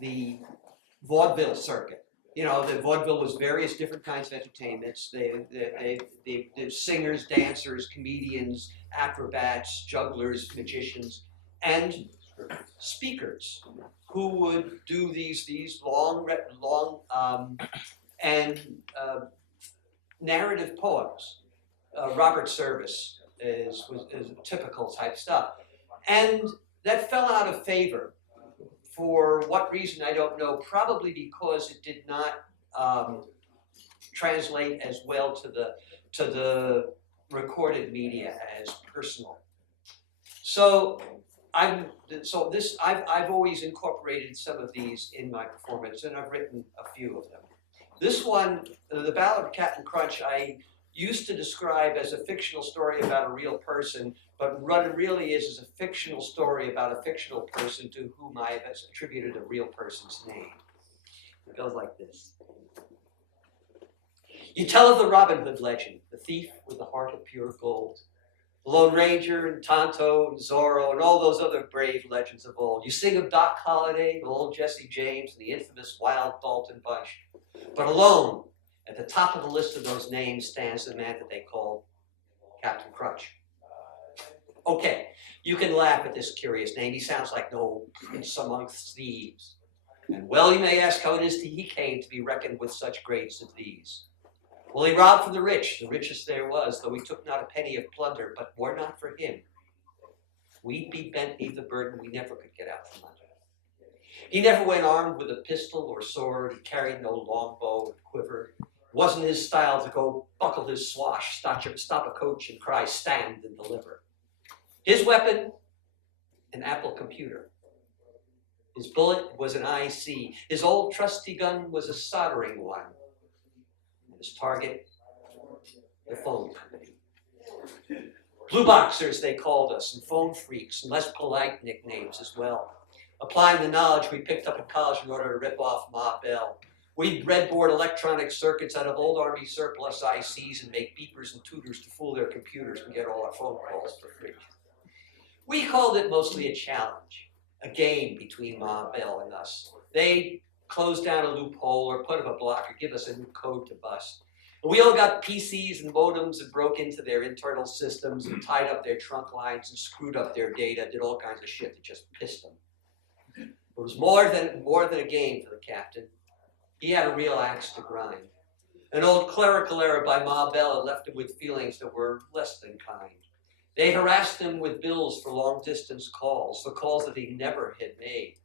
the vaudeville circuit. You know, the vaudeville was various different kinds of entertainments. They did singers, dancers, comedians, acrobats, jugglers, magicians, and speakers who would do these long and narrative poems. Robert Service is typical type stuff, and that fell out of favor. For what reason, I don't know. Probably because it did not translate as well to the recorded media as personal. So I've always incorporated some of these in my performance, and I've written a few of them. This one, the Ballad of Captain Crunch, I used to describe as a fictional story about a real person, but what it really is a fictional story about a fictional person to whom I have attributed a real person's name. It goes like this. You tell of the Robin Hood legend, the thief with the heart of pure gold, the Lone Ranger and Tonto and Zorro and all those other brave legends of old. You sing of Doc Holliday and old Jesse James and the infamous Wild Dalton Bunch. But alone, at the top of the list of those names stands the man that they call Captain Crunch. Okay, you can laugh at this curious name. He sounds like no prince amongst thieves. And well, you may ask how it is that he came to be reckoned with such greats as these. Well, he robbed from the rich, the richest there was, though he took not a penny of plunder, but were not for him, we'd be bent neath the burden we never could get out from under. He never went armed with a pistol or sword. He carried no longbow and quiver. It wasn't his style to go buckle his swash, stop a coach and cry, stand and deliver. His weapon, an Apple computer. His bullet was an IC. His old trusty gun was a soldering one. And his target, the phone company. Blue boxers, they called us, and phone freaks, and less polite nicknames as well. Applying the knowledge we picked up in college in order to rip off Ma Bell. We'd breadboard electronic circuits out of old Army surplus ICs and make beepers and tutors to fool their computers and get all our phone calls for free. We called it mostly a challenge, a game between Ma Bell and us. They'd close down a loophole or put up a block or give us a new code to bust. And we all got PCs and modems and broke into their internal systems and tied up their trunk lines and screwed up their data, did all kinds of shit that just pissed them. It was more than a game for the captain. He had a real axe to grind. An old clerical error by Ma Bell had left him with feelings that were less than kind. They harassed him with bills for long-distance calls, for calls that he never had made.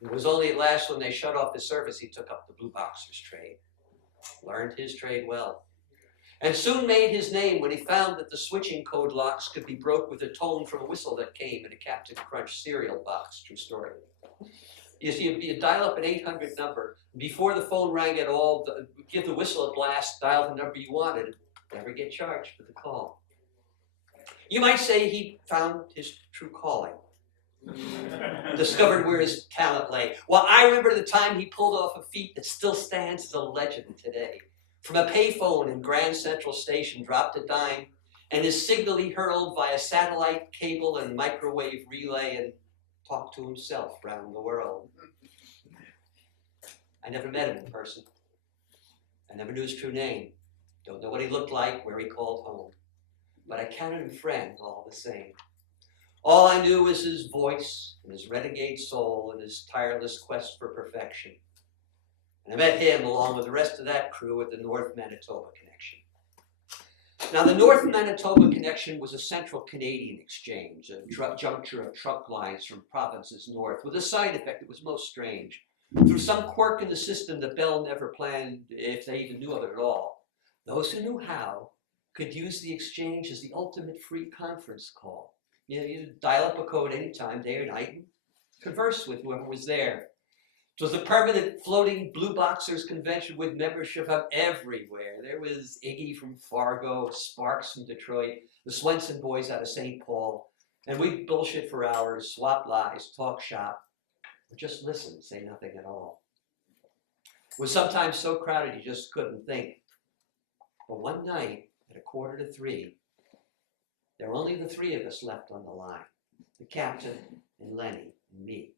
It was only at last when they shut off his service he took up the Blue Boxers trade. Learned his trade well. And soon made his name when he found that the switching code locks could be broke with a tone from a whistle that came in a Captain Crunch cereal box. True story. You see, you'd dial up an 800 number. Before the phone rang at all, give the whistle a blast, dial the number you wanted. Never get charged for the call. You might say he found his true calling. Discovered where his talent lay. Well, I remember the time he pulled off a feat that still stands as a legend today. From a payphone in Grand Central Station, dropped a dime, and his signal he hurled via satellite, cable, and microwave relay, and talked to himself round the world. I never met him in person. I never knew his true name. Don't know what he looked like, where he called home. But I counted him friend all the same. All I knew was his voice and his renegade soul and his tireless quest for perfection. And I met him along with the rest of that crew at the North Manitoba Connection. Now, the North Manitoba Connection was a central Canadian exchange, a juncture of truck lines from provinces north, with a side effect that was most strange. Through some quirk in the system that Bell never planned, if they even knew of it at all, those who knew how could use the exchange as the ultimate free conference call. You dial up a code anytime, day or night, and converse with whoever was there. It was a permanent floating Blue Boxers convention with membership from everywhere. There was Iggy from Fargo, Sparks from Detroit, the Swenson boys out of St. Paul, and we'd bullshit for hours, swap lies, talk shop, or just listen, say nothing at all. It was sometimes so crowded you just couldn't think. But one night, at 2:45, there were only the three of us left on the line, the captain and Lenny and me.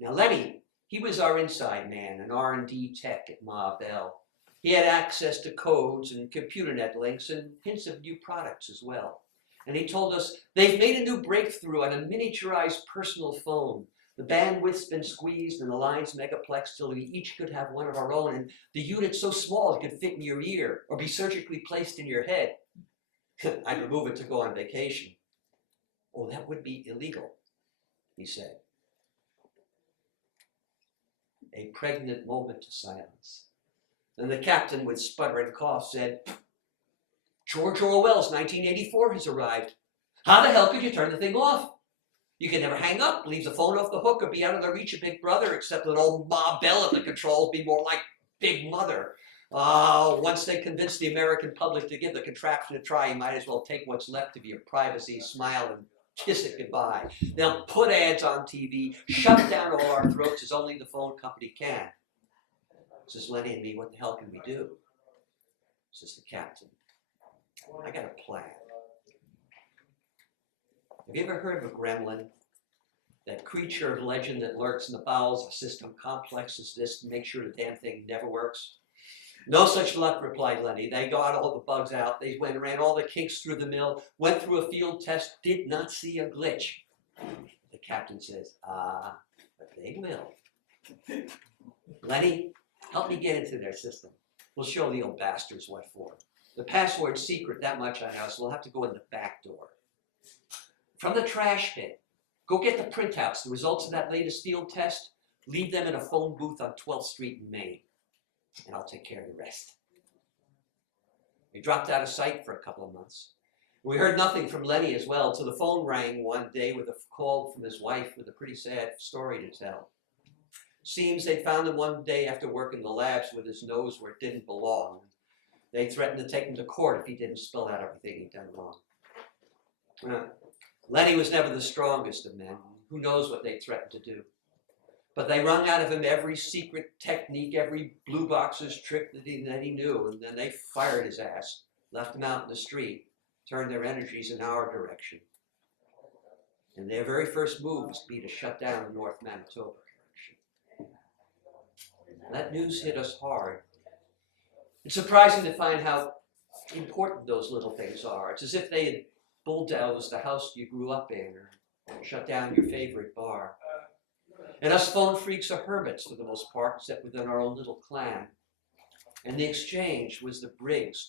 Now Lenny He was our inside man, an R&D tech at Ma Bell. He had access to codes and computer net links and hints of new products as well. And he told us they've made a new breakthrough on a miniaturized personal phone. The bandwidth's been squeezed and the lines megaplexed till we each could have one of our own, and the unit's so small it could fit in your ear or be surgically placed in your head. I'd remove it to go on vacation. Oh, that would be illegal, he said. A pregnant moment of silence. Then the captain, with sputtering cough, said, George Orwell's 1984 has arrived. How the hell could you turn the thing off? You can never hang up, leave the phone off the hook, or be out of the reach of Big Brother, except that old Ma Bell at the controls be more like Big Mother. Once they convince the American public to give the contraption a try, you might as well take what's left of your privacy, smile, and kiss it goodbye. They'll put ads on TV, shut down all our throats as only the phone company can. Says Lenny and me, what the hell can we do? Says the captain, I got a plan. Have you ever heard of a gremlin? That creature of legend that lurks in the bowels of a system complex as this to make sure the damn thing never works? No such luck, replied Lenny. They got all the bugs out. They went and ran all the kinks through the mill, went through a field test, did not see a glitch. The captain says, but they will. Lenny, help me get into their system. We'll show the old bastards what for. The password's secret, that much I know, so we'll have to go in the back door. From the trash bin, go get the printouts, the results of that latest field test, leave them in a phone booth on 12th Street in Maine, and I'll take care of the rest. We dropped out of sight for a couple of months. We heard nothing from Lenny as well, till the phone rang one day with a call from his wife with a pretty sad story to tell. Seems they found him one day after work in the labs with his nose where it didn't belong. They threatened to take him to court if he didn't spell out everything he'd done wrong. Lenny was never the strongest of men. Who knows what they threatened to do? But they wrung out of him every secret technique, every blue boxer's trick that he knew, and then they fired his ass, left him out in the street, turned their energies in our direction. And their very first move was to be to shut down the North Manitoba connection. That news hit us hard. It's surprising to find how important those little things are. It's as if they had bulldozed the house you grew up in or shut down your favorite bar. And us phone freaks are hermits for the most part, except within our own little clan. And the exchange was the bridge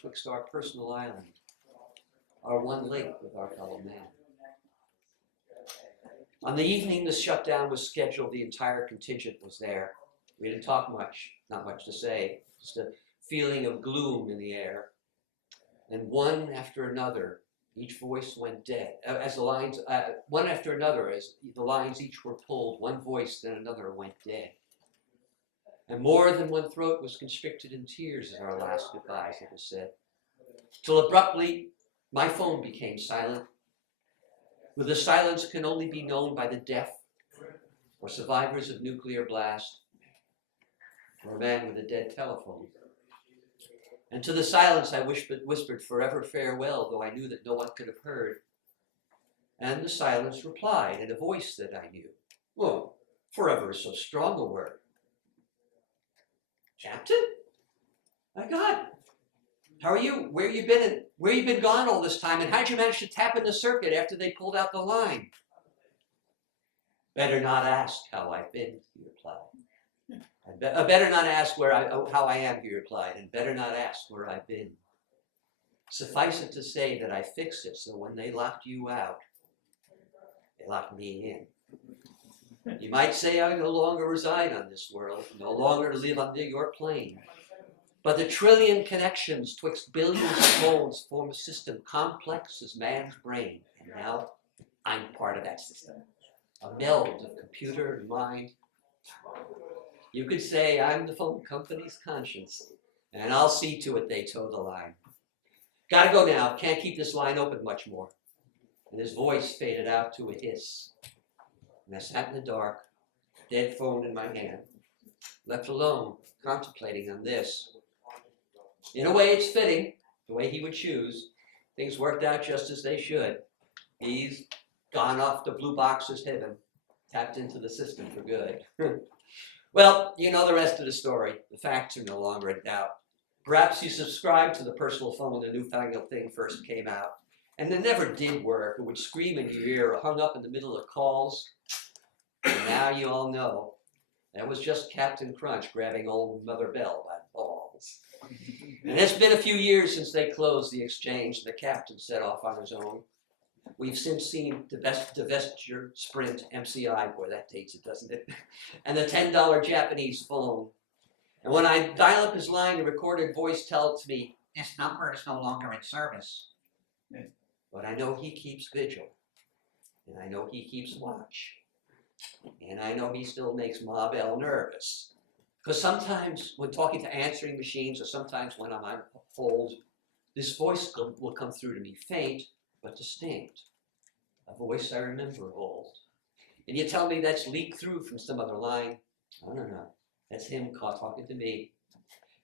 twixt our personal island, our one link with our fellow man. On the evening the shutdown was scheduled, the entire contingent was there. We didn't talk much, not much to say, just a feeling of gloom in the air. And one after another, each voice went dead. As the lines, one after another, as the lines each were pulled, one voice then another went dead. And more than one throat was constricted in tears as our last goodbyes, it was said. Till abruptly, my phone became silent. With the silence can only be known by the deaf, or survivors of nuclear blast, or a man with a dead telephone. And to the silence I whispered forever farewell, though I knew that no one could have heard. And the silence replied in a voice that I knew. Oh, forever is so strong a word. Captain? My God. How are you? Where you been gone all this time? And how'd you manage to tap in the circuit after they pulled out the line? Better not ask how I've been, he replied. Better not ask how I am, he replied, and better not ask where I've been. Suffice it to say that I fixed it so when they locked you out, they locked me in. You might say I no longer reside on this world, no longer live under your plane. But the trillion connections twixt billions of phones form a system complex as man's brain. And now I'm part of that system. A meld of computer and mind. You could say I'm the phone company's conscience, and I'll see to it they toe the line. Gotta go now, can't keep this line open much more. And his voice faded out to a hiss. And I sat in the dark, dead phone in my hand, left alone, contemplating on this. In a way it's fitting, the way he would choose. Things worked out just as they should. He's gone off to Blue Boxer's heaven. tapped into the system for good. Well, you know the rest of the story. The facts are no longer in doubt. Perhaps you subscribed to the personal phone when the newfangled thing first came out, and it never did work. It would scream in your ear or hung up in the middle of calls. And now you all know that was just Captain Crunch grabbing old Mother Bell by the balls. And it's been a few years since they closed the exchange and the captain set off on his own. We've since seen divestiture, Sprint, MCI, boy that dates it, doesn't it? And the $10 Japanese phone. And when I dial up his line, the recorded voice tells me, "This number is no longer in service." But I know he keeps vigil, and I know he keeps watch, and I know he still makes Ma Bell nervous. Because sometimes when talking to answering machines, or sometimes when I'm on hold, this voice will come through to me faint, but distinct. A voice I remember of old. And you tell me that's leaked through from some other line. I don't know. That's him talking to me.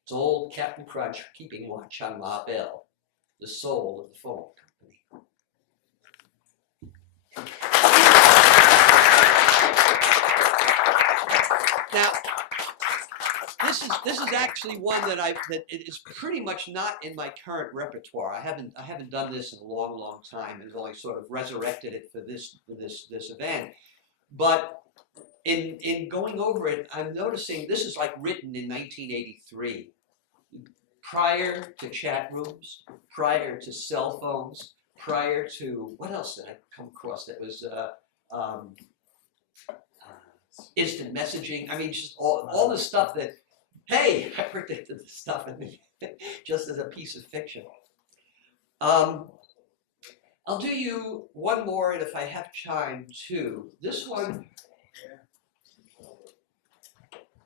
It's old Captain Crunch keeping watch on Ma Bell, the soul of the phone company. Now, this is actually one that it is pretty much not in my current repertoire. I haven't done this in a long time. I've only sort of resurrected it for this event. But in going over it, I'm noticing this is like written in 1983, prior to chat rooms, prior to cell phones, prior to what else did I come across that was instant messaging. I mean, just all the stuff that, hey, I predicted this stuff just as a piece of fiction. I'll do you one more, and if I have time, two. This one,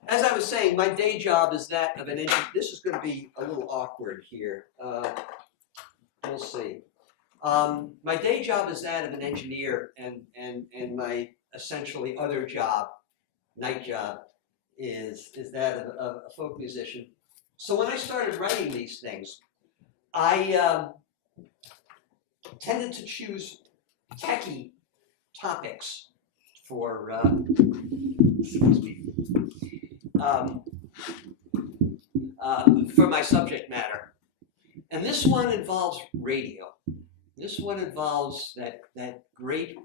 as I was saying, my day job is that of an engineer. This is going to be a little awkward here. We'll see. My day job is that of an engineer, and my essentially other job, night job, is that of a folk musician. So when I started writing these things, I tended to choose techie topics for for my subject matter. And this one involves radio. This one involves that great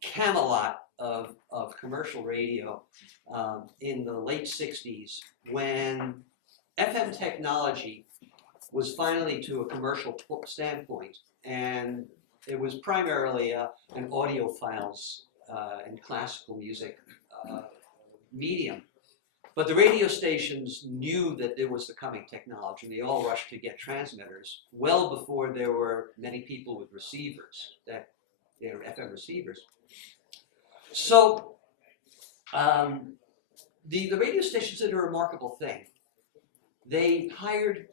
Camelot of commercial radio in the late 60s, when FM technology was finally to a commercial standpoint, and it was primarily an audiophiles and classical music medium. But the radio stations knew that there was the coming technology, and they all rushed to get transmitters well before there were many people with receivers, that they were FM receivers. So the radio stations did a remarkable thing. They hired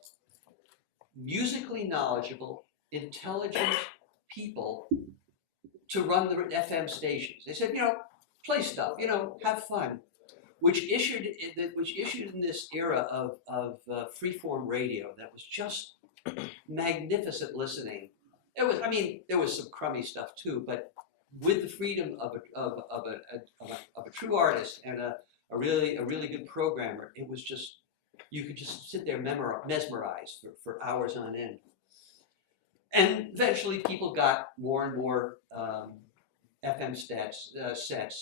musically knowledgeable, intelligent people to run the FM stations. They said, play stuff, have fun, which issued in this era of freeform radio that was just magnificent listening. There was some crummy stuff too, but with the freedom of a true artist and a really good programmer, it was just, you could just sit there mesmerized for hours on end. And eventually people got more and more FM sets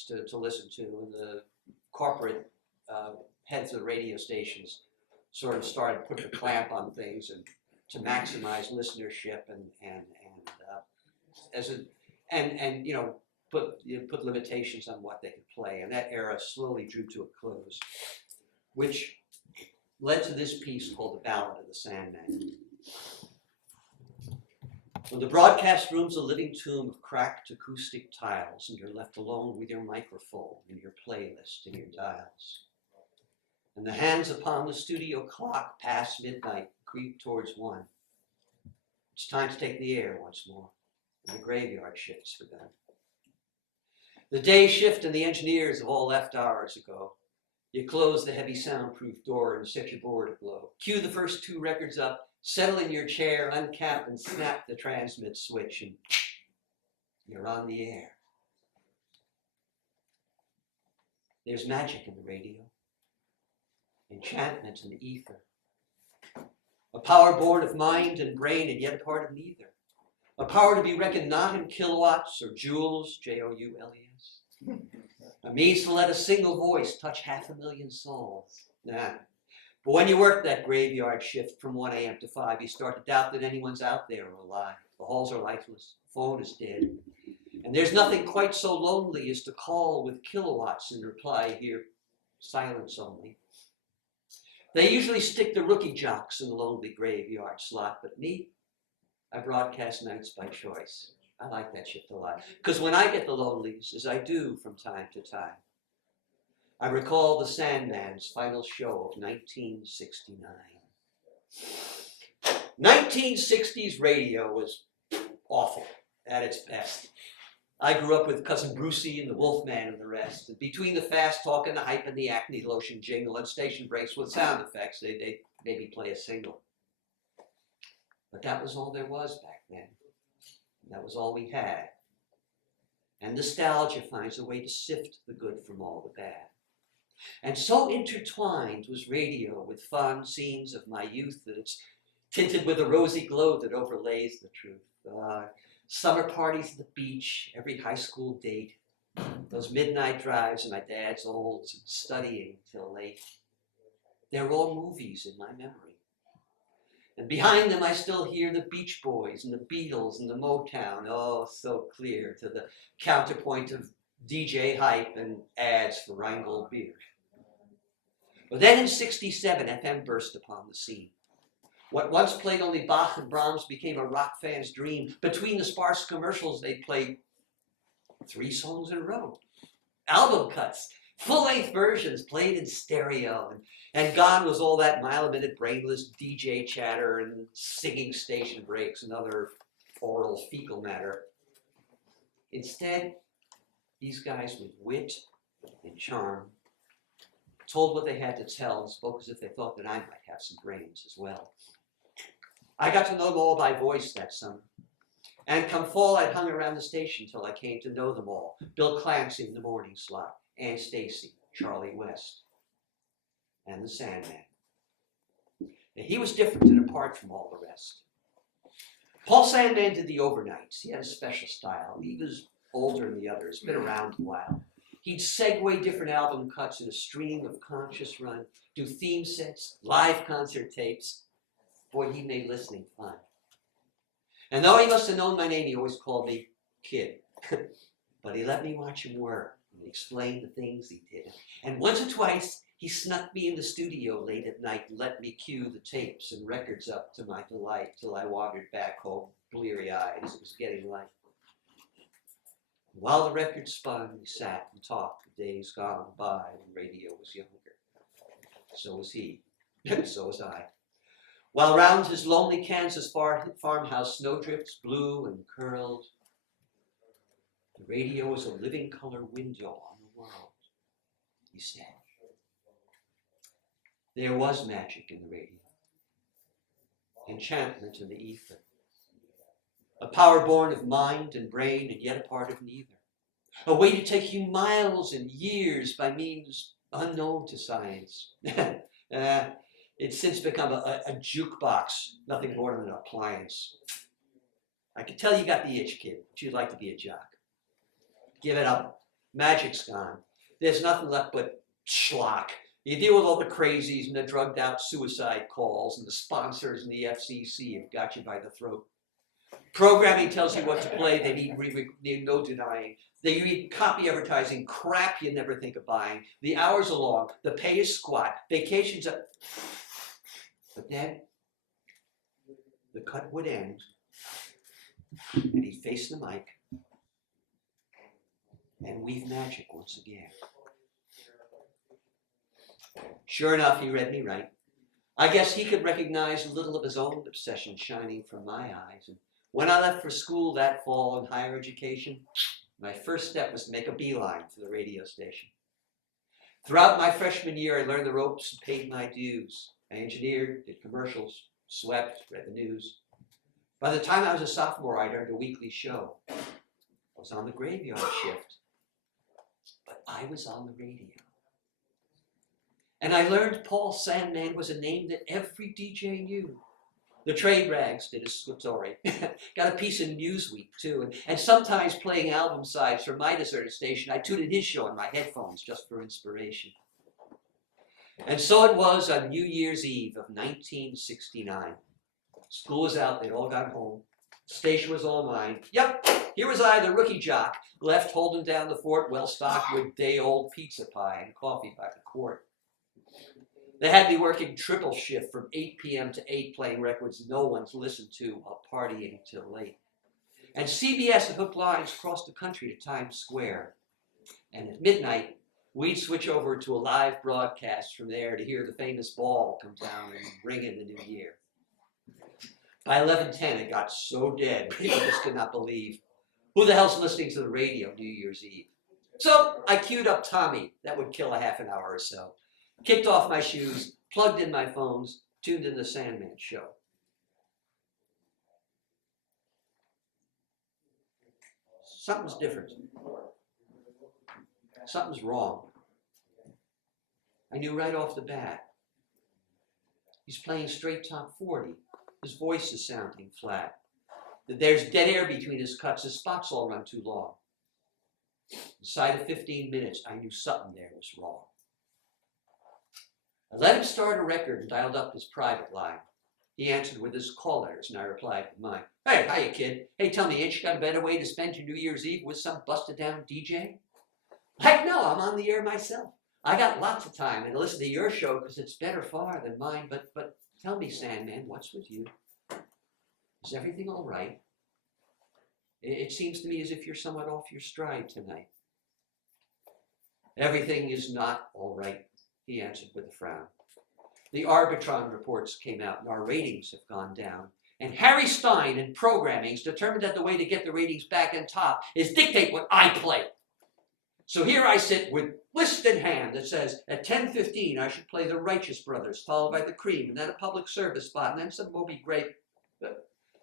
to listen to, and the corporate heads of the radio stations sort of started putting a clamp on things and to maximize listenership and put limitations on what they could play. And that era slowly drew to a close, which led to this piece called The Ballad of the Sandman. When the broadcast room's a living tomb of cracked acoustic tiles, and you're left alone with your microphone and your playlist and your dials, and the hands upon the studio clock past midnight creep towards 1, it's time to take the air once more, and the graveyard shift's begun. The day shift and the engineers have all left hours ago. You close the heavy soundproof door and set your board aglow. Cue the first 2 records up, settle in your chair, uncap and snap the transmit switch, and You're on the air. There's magic in the radio, enchantment in the ether, a power born of mind and brain and yet a part of neither, a power to be reckoned not in kilowatts or joules, Joules, a means to let a single voice touch 500,000 souls. Nah. But when you work that graveyard shift from 1 a.m. to 5, you start to doubt that anyone's out there or alive. The halls are lifeless, the phone is dead. And there's nothing quite so lonely as to call with kilowatts and reply, hear silence only. They usually stick the rookie jocks in the lonely graveyard slot, but me, I broadcast nights by choice. I like that shift a lot. Because when I get the lonelies, as I do from time to time, I recall the Sandman's final show of 1969. 1960s radio was awful at its best. I grew up with Cousin Brucey and the Wolfman and the rest. And between the fast talk and the hype and the acne lotion jingle and station breaks with sound effects, they'd maybe play a single. But that was all there was back then. That was all we had. And nostalgia finds a way to sift the good from all the bad. And so intertwined was radio with fond scenes of my youth that it's tinted with a rosy glow that overlays the truth. Summer parties at the beach, every high school date, those midnight drives in my dad's olds and studying till late. They're all movies in my memory. And behind them I still hear the Beach Boys and the Beatles and the Motown, oh, so clear to the counterpoint of DJ hype and ads for Rheingold beer. But then in '67, FM burst upon the scene. What once played only Bach and Brahms became a rock fan's dream. Between the sparse commercials, they played 3 songs in a row. Album cuts, full-length versions played in stereo. And gone was all that mile-a-minute brainless DJ chatter and singing station breaks and other oral fecal matter. Instead, these guys with wit and charm told what they had to tell and spoke as if they thought that I might have some brains as well. I got to know them all by voice that summer. And come fall, I'd hung around the station till I came to know them all. Bill Clancy in the morning slot, Ann Stacy, Charlie West, and the Sandman. Now, he was different and apart from all the rest. Paul Sandman did the overnights. He had a special style. He was older than the others, been around a while. He'd segue different album cuts in a stream of conscious run, do theme sets, live concert tapes. Boy, he made listening fun. And though he must have known my name, he always called me Kid. But he let me watch him work and explain the things he did. And once or twice, he snuck me in the studio late at night and let me cue the tapes and records up to my delight till I wandered back home, bleary-eyed as it was getting light. While the record spun, we sat and talked the days gone by when radio was younger. So was he, so was I. While round his lonely Kansas farmhouse snowdrifts blew and curled, the radio was a living color window on the world, he said. There was magic in the radio, enchantment in the ether, a power born of mind and brain and yet a part of neither, a way to take you miles and years by means unknown to science. It's since become a jukebox, nothing more than an appliance. I can tell you got the itch, kid, but you'd like to be a jock. Give it up. Magic's gone. There's nothing left but schlock. You deal with all the crazies and the drugged out suicide calls and the sponsors and the FCC have got you by the throat. Programming tells you what to play. They need no denying. They need copy advertising, crap you never think of buying. The hours are long. The pay is squat. Vacations are... But then, the cut would end, and he'd face the mic, and weave magic once again. Sure enough, he read me right. I guess he could recognize a little of his own obsession shining from my eyes. And when I left for school that fall in higher education, my first step was to make a beeline for the radio station. Throughout my freshman year, I learned the ropes and paid my dues. I engineered, did commercials, swept, read the news. By the time I was a sophomore, I'd earned a weekly show, a was on the graveyard shift, but I was on the radio. And I learned Paul Sandman was a name that every DJ knew. The Trade Rags did a story. Got a piece in Newsweek, too. And sometimes playing album sides for my deserted station, I tuned in his show on my headphones just for inspiration. And so it was on New Year's Eve of 1969. School was out, they'd all gone home. The station was all mine. Yep, here was I, the rookie jock, left holding down the fort, well stocked with day-old pizza pie and coffee by the quart. They had me working triple shift from 8 p.m. to 8, playing records no one's listened to while partying till late. And CBS had hooked lines across the country to Times Square. And at midnight, we'd switch over to a live broadcast from there to hear the famous ball come down and ring in the new year. By 11:10, it got so dead, people just could not believe. Who the hell's listening to the radio New Year's Eve? So I queued up Tommy. That would kill a half an hour or so. Kicked off my shoes, plugged in my phones, tuned in the Sandman show. Something's different. Something's wrong. I knew right off the bat. He's playing straight top 40. His voice is sounding flat. There's dead air between his cuts. His spots all run too long. Inside of 15 minutes, I knew something there was wrong. I let him start a record and dialed up his private line. He answered with his call letters, and I replied with mine. Hey, hiya, kid. Hey, tell me, ain't you got a better way to spend your New Year's Eve with some busted-down DJ? Heck no, I'm on the air myself. I got lots of time, and I listen to your show because it's better far than mine. But tell me, Sandman, what's with you? Is everything all right? It seems to me as if you're somewhat off your stride tonight. Everything is not all right, he answered with a frown. The Arbitron reports came out and our ratings have gone down. And Harry Stein in programming's determined that the way to get the ratings back on top is dictate what I play. So here I sit with list in hand that says at 10:15 I should play the Righteous Brothers, followed by the Cream, and then a public service spot, and then some Moby Grape. They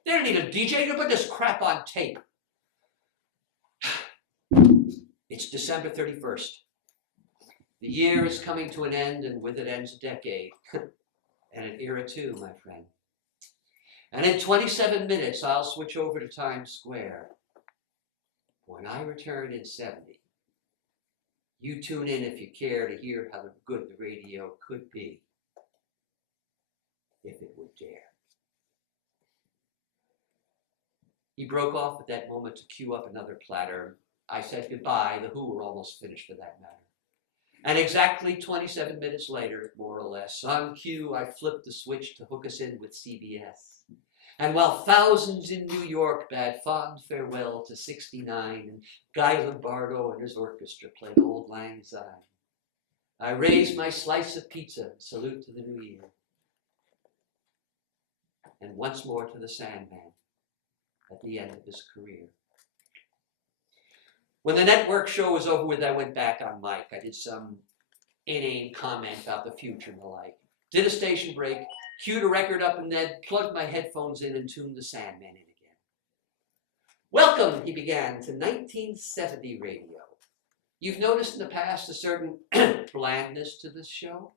don't need a DJ to put this crap on tape. It's December 31st. The year is coming to an end, and with it ends a decade. And an era too, my friend. And in 27 minutes, I'll switch over to Times Square. When I return in 70, you tune in if you care to hear how good the radio could be, if it would dare. He broke off at that moment to cue up another platter. I said goodbye. The Who were almost finished for that matter. And exactly 27 minutes later, more or less, on cue, I flipped the switch to hook us in with CBS. And while thousands in New York bade fond farewell to 69, and Guy Lombardo and his orchestra played Auld Lang Syne, I raised my slice of pizza in salute to the new year. And once more to the Sandman at the end of his career. When the network show was over with, I went back on mic. I did some inane comment about the future and the like. Did a station break, queued a record up, and then plugged my headphones in and tuned the Sandman in again. Welcome, he began, to 1970 radio. You've noticed in the past a certain blandness to this show?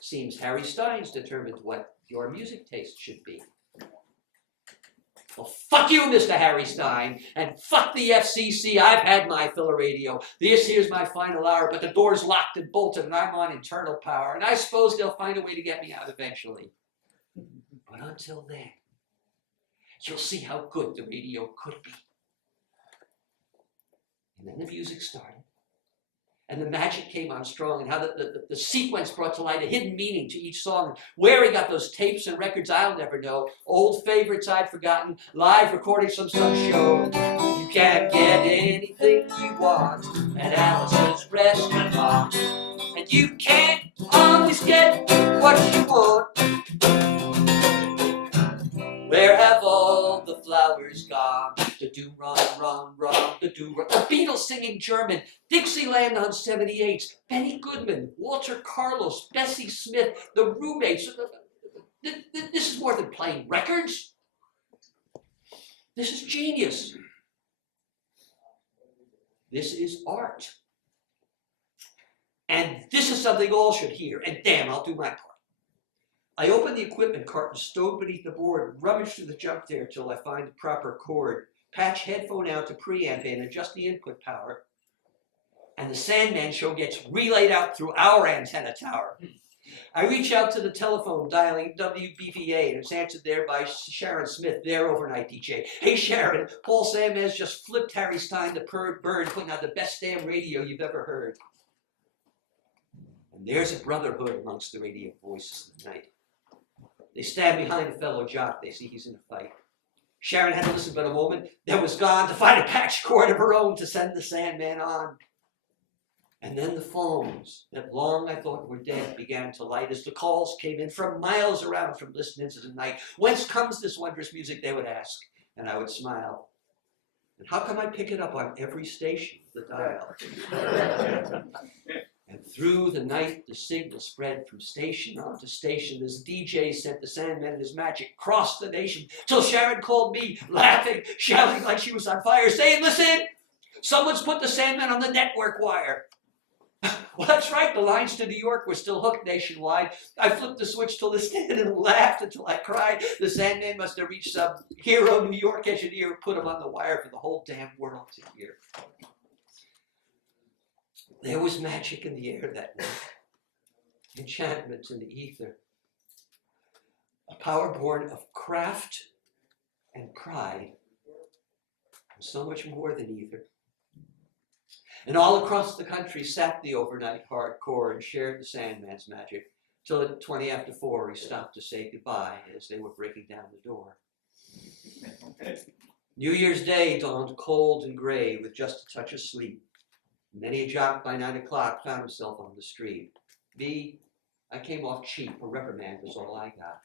Seems Harry Stein's determined what your music taste should be. Well, fuck you, Mr. Harry Stein, and fuck the FCC. I've had my fill of radio. This here's my final hour, but the door's locked and bolted, and I'm on internal power, and I suppose they'll find a way to get me out eventually. But until then, you'll see how good the radio could be. And then the music started, and the magic came on strong, and how the sequence brought to light a hidden meaning to each song. Where he got those tapes and records, I'll never know. Old favorites I'd forgotten, live recordings from some show. You can't get anything you want at Alice's restaurant. And you can't always get what you want. Where have all the flowers gone? The do-run, run, run, the do-run. The Beatles singing German, Dixieland on 78s, Benny Goodman, Walter Carlos, Bessie Smith, the Roommates. This is more than playing records. This is genius. This is art. And this is something all should hear, and damn, I'll do my part. I open the equipment cart and stowed beneath the board, rummage through the junk there till I find the proper cord, patch headphone out to preamp and adjust the input power, and the Sandman show gets relayed out through our antenna tower. I reach out to the telephone, dialing WBVA, and it's answered there by Sharon Smith, their overnight DJ. Hey Sharon, Paul Sandman's just flipped Harry Stein the bird, putting out the best damn radio you've ever heard. And there's a brotherhood amongst the radio voices of the night. They stand behind a fellow jock. They see he's in a fight. Sharon had to listen but a moment, then was gone to find a patch cord of her own to send the Sandman on. And then the phones that long I thought were dead began to light as the calls came in from miles around from listening to the night. Whence comes this wondrous music, they would ask, and I would smile. And how come I pick it up on every station, the dial? And through the night, the signal spread from station onto station as DJ sent the Sandman and his magic across the nation, till Sharon called me, laughing, shouting like she was on fire, saying, listen, someone's put the Sandman on the network wire. Well, that's right, the lines to New York were still hooked nationwide. I flipped the switch till the stand and laughed until I cried. The Sandman must have reached some hero New York engineer who put him on the wire for the whole damn world to hear. There was magic in the air that night, enchantment in the ether, a power born of craft and pride, and so much more than either. And all across the country sat the overnight hardcore and shared the Sandman's magic, till at 20 after 4 he stopped to say goodbye as they were breaking down the door. New Year's Day dawned cold and gray with just a touch of sleep. Many a jock by 9 o'clock found himself on the street. Me, I came off cheap. A reprimand was all I got.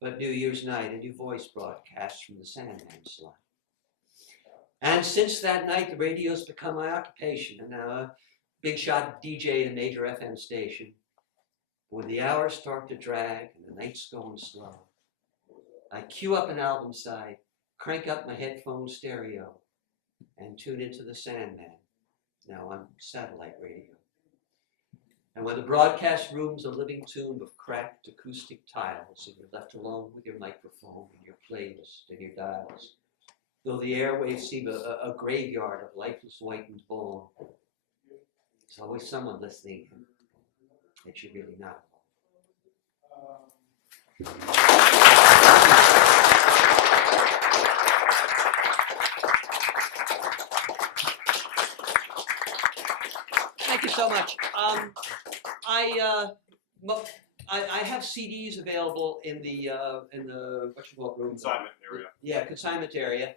But New Year's night, a new voice broadcast from the Sandman slot. And since that night, the radio's become my occupation. And now a big shot DJ at a major FM station. When the hours start to drag and the night's going slow, I cue up an album side, crank up my headphone stereo, and tune into the Sandman, now on satellite radio. And when the broadcast room's a living tomb of cracked acoustic tiles, and you're left alone with your microphone and your playlist and your dials, though the airwaves seem a graveyard of lifeless whitened bone, there's always someone listening that you're really not alone. Thank you so much. I have CDs available in the what you call it, room? Consignment area. Yeah, consignment area.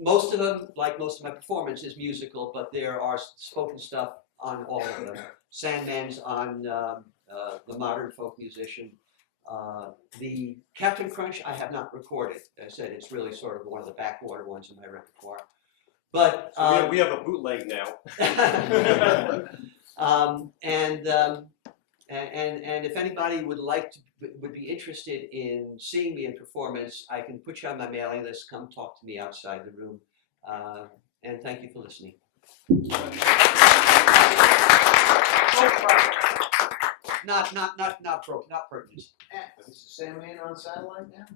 Most of them, like most of my performance, is musical, but there are spoken stuff on all of them. Sandman's on the modern folk musician. The Captain Crunch I have not recorded. As I said, it's really sort of one of the backwater ones in my repertoire. But so we have a bootleg now. And if anybody would be interested in seeing me in performance, I can put you on my mailing list. Come talk to me outside the room. And thank you for listening. Not pertinent. Is the Sandman on satellite now?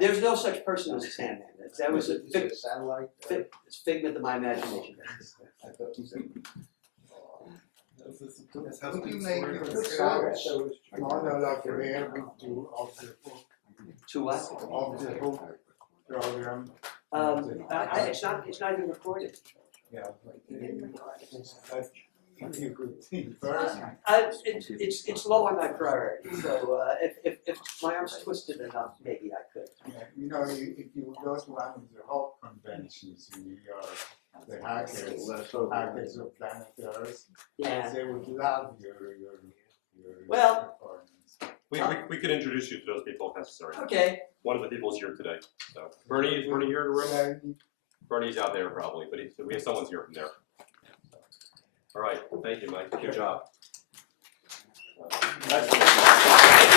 There's no such person as a Sandman. That was a satellite. It's figment of my imagination. I thought you said. Would you make a research monologue available to of the book To what? of the book program? It's not even recorded. Yeah. If you could think first. It's low on my priority. So if my arm's twisted enough, maybe I could. Yeah, you know, if you go to one of the Hulk conventions in New York, the hackers of planet Earth, Yeah. they would love your Well, performance. We could introduce you to those people if necessary. Okay. One of the people is here today. So Bernie, is Bernie here in the room? Well, Bernie's out there probably, but we have someone's here from there. All right, thank you, Mike. Good job. Excellent.